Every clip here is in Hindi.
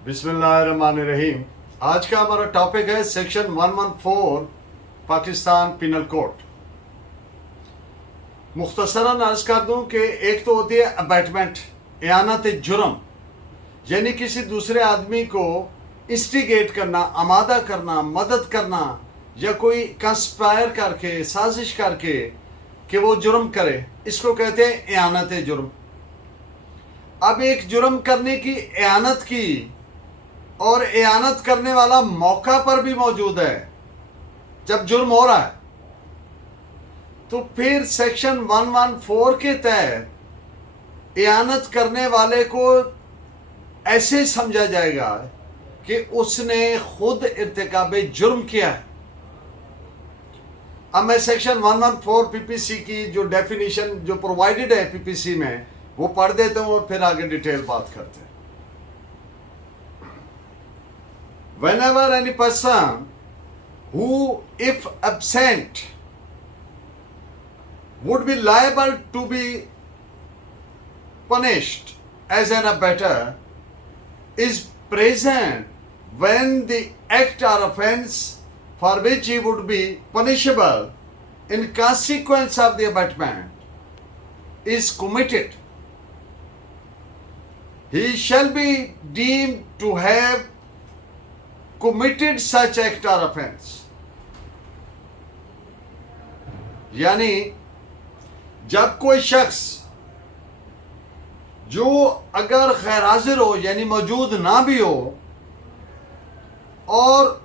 बिस्मिल्लाहिर्रहमानिर्रहीम। आज का हमारा टॉपिक है सेक्शन 114 पाकिस्तान पिनल कोड। मुख्तसरन अर्ज कर दूं कि एक तो होती है अबैटमेंट, एयानत जुर्म, यानी किसी दूसरे आदमी को इंस्टिगेट करना, आमादा करना, मदद करना, या कोई कंस्पायर करके, साजिश करके कि वो जुर्म करे, इसको कहते हैं एयानत जुर्म। अब एक जुर्म करने की एयानत की और एयानत करने वाला मौका पर भी मौजूद है जब जुर्म हो रहा है, तो फिर सेक्शन 114 के तहत एयानत करने वाले को ऐसे समझा जाएगा कि उसने खुद इर्तिकाबे जुर्म किया है। अब मैं सेक्शन 114 पीपीसी की जो डेफिनेशन जो प्रोवाइडेड है पीपीसी में वो पढ़ देता हूं और फिर आगे डिटेल बात करते हैं। Whenever any person who, if absent, would be liable to be punished as an abettor, is present when the act or offense for which he would be punishable in consequence of the abatement is committed, he shall be deemed to have committed such act or offense। यानी जब कोई शख्स जो अगर गैर हाजिर हो यानी मौजूद ना भी हो और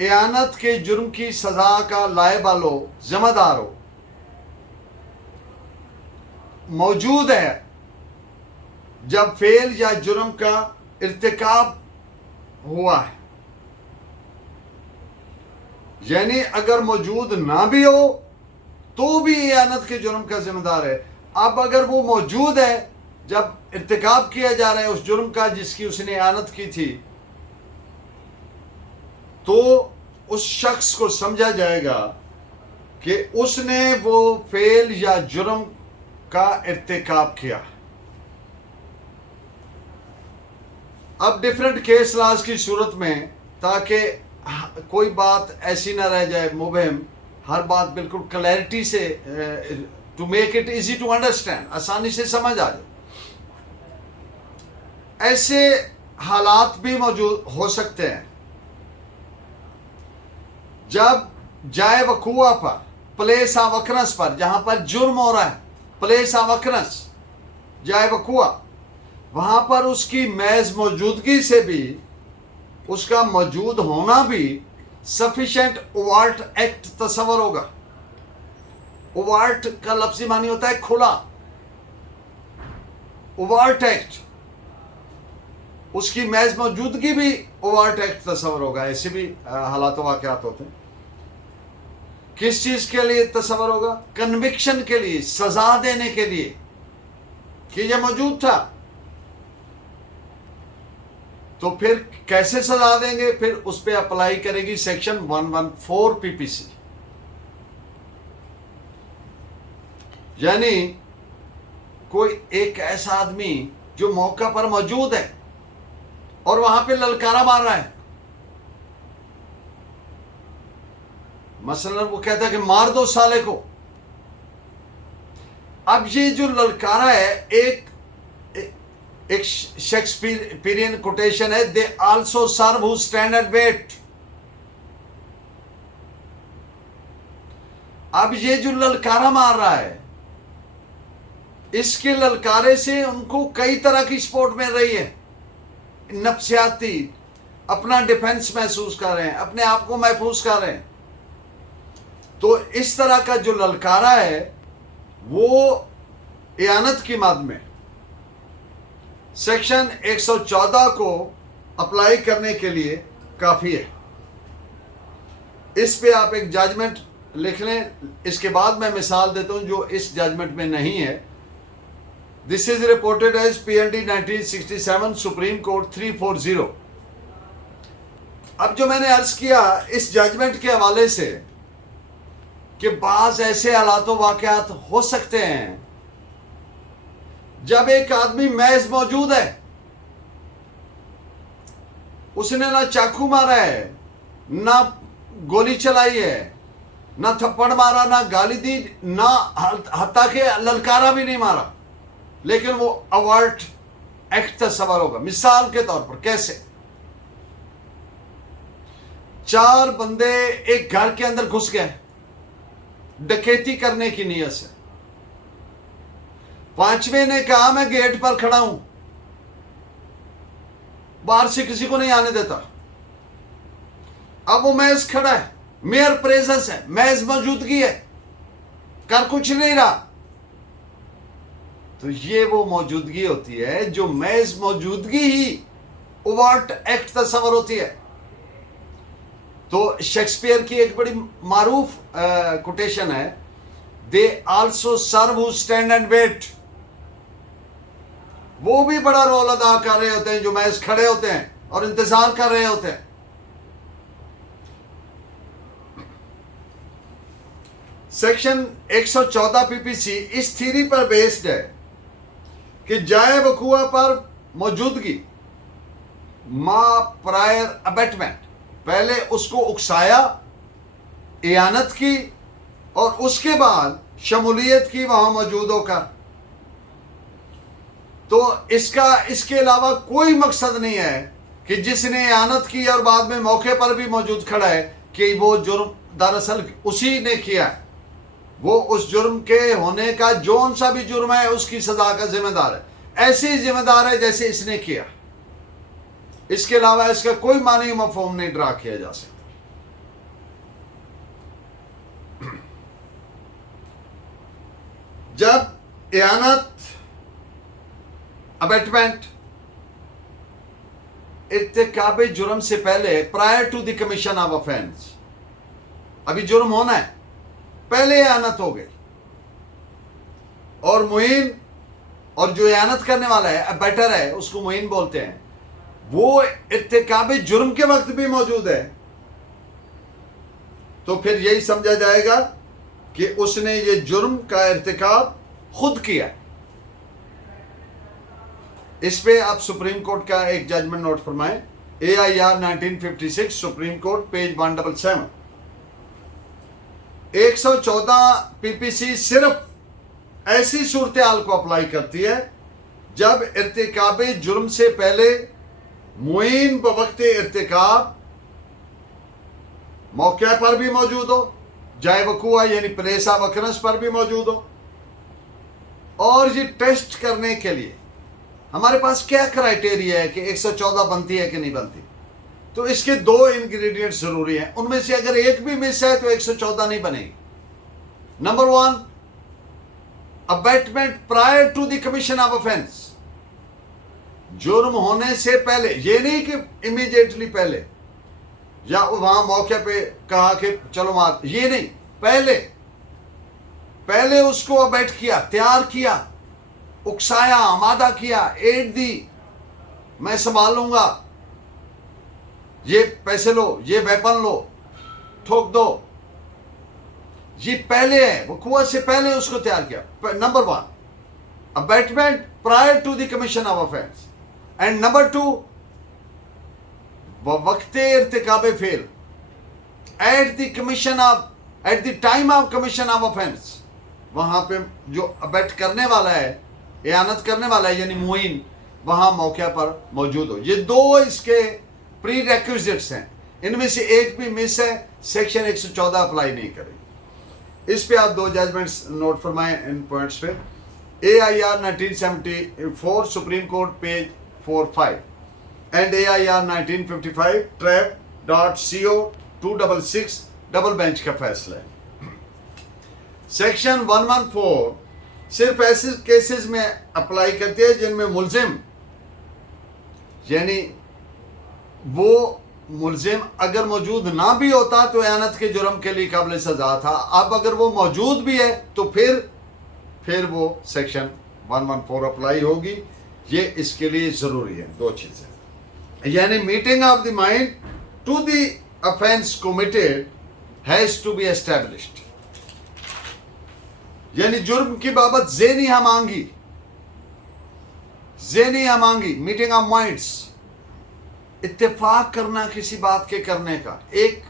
एयानत के जुर्म की सजा का लायबाल हो, जिम्मेदार हो, मौजूद है जब फेल या जुर्म का इर्तिकाब हुआ है, यानी अगर मौजूद ना भी हो तो भी एयानत के जुर्म का जिम्मेदार है। अब अगर वो मौजूद है जब इर्तिकाब किया जा रहा है उस जुर्म का जिसकी उसने एयानत की थी, तो उस शख्स को समझा जाएगा कि उसने वो फेल या जुर्म का इर्तिकाब किया। अब डिफरेंट केस लॉज की सूरत में, ताकि कोई बात ऐसी ना रह जाए मुबहम, हर बात बिल्कुल क्लैरिटी से, to make it easy to understand, आसानी से समझ आ जाए, ऐसे हालात भी मौजूद हो सकते हैं जब जाए वकूआ पर, प्लेस ऑफ अकरंस पर, जहां पर जुर्म हो रहा है, प्लेस ऑफ अकरंस, जाए वकूआ, वहां पर उसकी महज मौजूदगी से भी, उसका मौजूद होना भी सफिशिएंट ओवार्ट एक्ट तस्वर होगा। ओवार्ट का लफ्जी मानी होता है खुला, ओवार्ट एक्ट, उसकी महज मौजूदगी भी ओवार्ट एक्ट तस्वर होगा। ऐसे भी हालात वाकयात होते हैं। किस चीज के लिए तस्वर होगा? कन्विक्शन के लिए, सजा देने के लिए कि यह मौजूद था। तो फिर कैसे सजा देंगे? फिर उस पर अप्लाई करेगी सेक्शन 114 पीपीसी। यानी कोई एक ऐसा आदमी जो मौका पर मौजूद है और वहां पे ललकारा मार रहा है, मसलन वो कहता है कि मार दो साले को। अब ये जो ललकारा है एक शेक्सपियरियन कोटेशन है, they also serve who stand at wait. अब ये जो ललकारा मार रहा है, इसके ललकारे से उनको कई तरह की सपोर्ट मिल रही है, नफ्सियाती, अपना डिफेंस महसूस कर रहे हैं, अपने आप को महफूज कर रहे हैं। तो इस तरह का जो ललकारा है वो एयानत की मद में सेक्शन 114 को अप्लाई करने के लिए काफी है। इस पे आप एक जजमेंट लिख लें, इसके बाद मैं मिसाल देता हूं जो इस जजमेंट में नहीं है। This is reported as PND 1967 supreme court 340। अब जो मैंने अर्ज किया इस जजमेंट के हवाले से कि बाज ऐसे हालात वाकयात हो सकते हैं जब एक आदमी महज मौजूद है उसने ना चाकू मारा है, ना गोली चलाई है, ना थप्पड़ मारा, ना गाली दी, ना हत्या के ललकारा भी नहीं मारा, लेकिन वो अवर्ट एक्ट तस्वर होगा। मिसाल के तौर पर कैसे 4 बंदे एक घर के अंदर घुस गए डकैती करने की नीयत से। 5वें ने कहा मैं गेट पर खड़ा हूं, बाहर से किसी को नहीं आने देता। अब वो महज खड़ा है, मेयर प्रेजेंस है, महज मौजूदगी है, कर कुछ नहीं रहा। तो ये वो मौजूदगी होती है जो महज मौजूदगी ही ओवर्ट एक्ट तस्वर होती है। तो शेक्सपियर की एक बड़ी मारूफ कोटेशन है, they also serve who stand and wait. वो भी बड़ा रोल अदा कर रहे होते हैं जो महज खड़े होते हैं और इंतजार कर रहे होते हैं। सेक्शन 114 पीपीसी इस थ्योरी पर बेस्ड है कि जाए वकुआ पर मौजूदगी मा प्रायर अबेटमेंट, पहले उसको उकसाया, इयानत की और उसके बाद शमूलियत की वहां मौजूद होकर। तो इसके अलावा कोई मकसद नहीं है कि जिसने इयानत की और बाद में मौके पर भी मौजूद खड़ा है कि वो जुर्म दरअसल उसी ने किया है। वो उस जुर्म के होने का जौन सा भी जुर्म है उसकी सजा का जिम्मेदार है, ऐसे ही जिम्मेदार है जैसे इसने किया। इसके अलावा इसका कोई मानी मफहूम नहीं ड्रा किया जा सकता। जब इयानत, अबेटमेंट, इर्तिकाब जुर्म से पहले, prior to the commission of offence, अभी जुर्म होना है, पहले इयानत हो गई और मुइन, और जो इयानत करने वाला है अबेटर है उसको मुइन बोलते हैं, वो इर्तिकाब जुर्म के वक्त भी मौजूद है, तो फिर यही समझा जाएगा कि उसने ये जुर्म का इर्तिकाब खुद किया। इस पे आप सुप्रीम कोर्ट का एक जजमेंट नोट फरमाएं, AIR 1956 Supreme Court page 177। 114 PPC सिर्फ ऐसी सूरत हाल को अप्लाई करती है जब इर्तिकाब जुर्म से पहले मुइन बवक्त इर्तिकाब मौके पर भी मौजूद हो, जाए वकुआ यानी प्लेस ऑफ अकरेंस पर भी मौजूद हो। और ये टेस्ट करने के लिए हमारे पास क्या क्राइटेरिया है कि 114 बनती है कि नहीं बनती, तो इसके 2 इंग्रेडिएंट्स जरूरी हैं, उनमें से अगर एक भी मिस है तो 114 नहीं बनेगी। Number 1, abetment prior to the commission of offence, जुर्म होने से पहले, ये नहीं कि इमीडिएटली पहले या वहां मौके पे कहा कि चलो मार, ये नहीं, पहले उसको अबेट किया, तैयार किया, उकसाया, आमादा किया, एड दी, मैं संभाल लूंगा, ये पैसे लो, ये वेपन लो, ठोक दो, ये पहले है, वकुआ से पहले उसको तैयार किया। Number 1, abetment prior to the commission of offence, and number 2, वक्ते इर्तिकाब फेल at the time of commission of offence, वहां पे जो अबेट करने वाला है, इयानत करने वाला है यानी मुइन, वहां मौके पर मौजूद हो। ये 2 इसके प्री रेक्विजिट्स हैं, इनमें से एक भी मिस है, सेक्शन 114 अप्लाई नहीं करेगी। इस पे आप 2 जजमेंट्स नोट फरमाएं इन पॉइंट्स पे। AIR 1974 supreme Court page 45 and AIR 1955 trap.co 266 double bench का फैसला है। सेक्शन 114 सिर्फ ऐसे केसेस में अप्लाई करती है जिनमें मुल्जिम, यानी वो मुल्जिम अगर मौजूद ना भी होता तो इयानत के जुर्म के लिए काबिल सजा था, अब अगर वो मौजूद भी है तो फिर वो सेक्शन 114 अप्लाई होगी। ये इसके लिए जरूरी है 2 चीजें, यानी meeting of the mind to the offence committed has to be established, यानी जुर्म की बाबत ज़ेनी हमांगी, मीटिंग ऑफ माइंड्स इत्तेफाक करना किसी बात के करने का, एक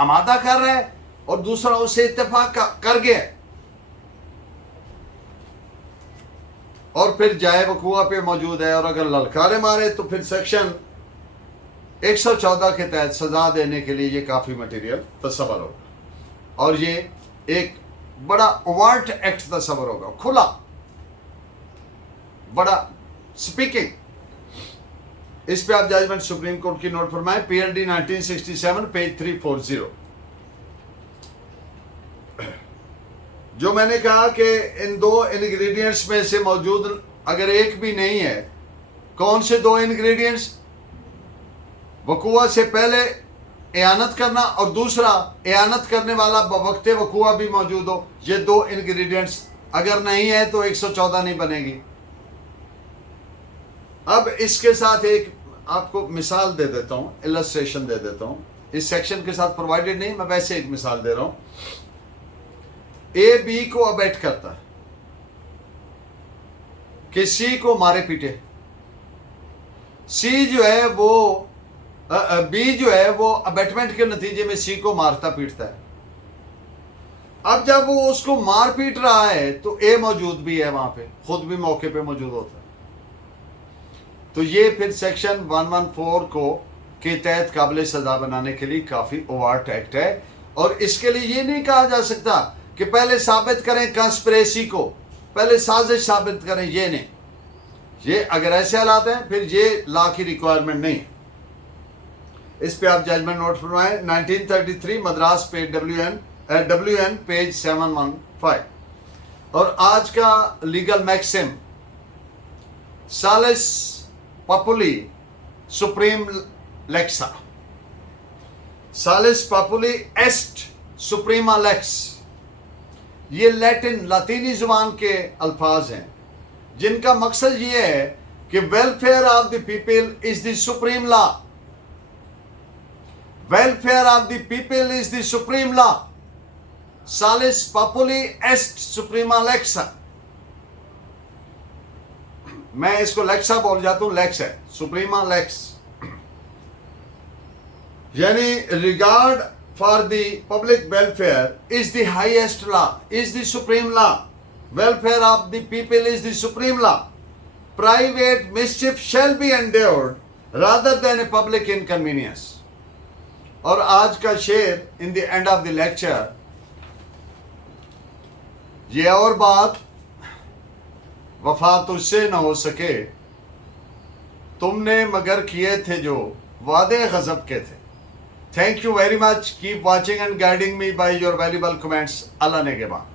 आमादा कर रहा है और दूसरा उससे इत्तेफाक कर गया और फिर जाए वकूआ पे मौजूद है और अगर ललकारे मारे तो फिर सेक्शन 114 के तहत सजा देने के लिए ये काफ़ी मटेरियल तस्वर होगा और ये एक बड़ा ओवर्ट एक्ट तस्वर होगा, खुला बड़ा स्पीकिंग। इस पे आप जजमेंट सुप्रीम कोर्ट की नोट फरमाएं, PLD 1967 पेज 340। जो मैंने कहा कि इन दो इंग्रेडिएंट्स में से मौजूद अगर एक भी नहीं है, कौन से दो इंग्रेडिएंट्स? वकूआ से पहले एयानत करना और दूसरा एयानत करने वाला बवक्ते वकूआ भी मौजूद हो। ये दो इंग्रेडिएंट्स अगर नहीं है तो 114 नहीं बनेगी। अब इसके साथ एक आपको मिसाल दे देता हूं, इलस्ट्रेशन दे देता हूं। इस सेक्शन के साथ प्रोवाइडेड नहीं, मैं वैसे एक मिसाल दे रहा हूं। ए बी को अबेट करता है कि सी को मारे पीटे। सी जो है वो बी जो है वो अबेटमेंट के नतीजे में सी को मारता पीटता है। अब जब वो उसको मार पीट रहा है तो ए मौजूद भी है वहां पे, खुद भी मौके पे मौजूद होता है। तो ये फिर सेक्शन 114 को के तहत काबिल सजा बनाने के लिए काफी ओवर्ट एक्ट है। और इसके लिए ये नहीं कहा जा सकता कि पहले साबित करें कंस्पिरेसी को, पहले साजिश साबित करें, ये नहीं। ये अगर ऐसे हालात हैं फिर ये लॉ की रिक्वायरमेंट नहीं। इस पे आप जजमेंट नोट फरमाएं, 1933 मद्रास पेज WN पेज 715। और आज का लीगल मैक्सिम सालिस पॉपुली सुप्रीम लेक्सा, सालिस पॉपुली एस्ट सुप्रीमा लेक्स। ये लातीनी जुबान के अल्फाज हैं जिनका मकसद ये है कि welfare of the people is the supreme law. Welfare of the people is the supreme law. सालिस पॉपुली एस्ट सुप्रीमा लेक्सा। मैं इसको लेक्सा बोल जाता हूं, लेक्स है, सुप्रीमा लेक्स। यानी regard for the public welfare is the highest law, is the supreme law. Welfare of the people is the supreme law. Private mischief shall be endured rather than a public inconvenience. और आज का शेर in the end of the lecture, ये और बात वफा तुझसे न हो सके, तुमने मगर किए थे जो वादे गजब के थे। Thank you very much. Keep watching and guiding me by your valuable comments. Allah ने के बाद।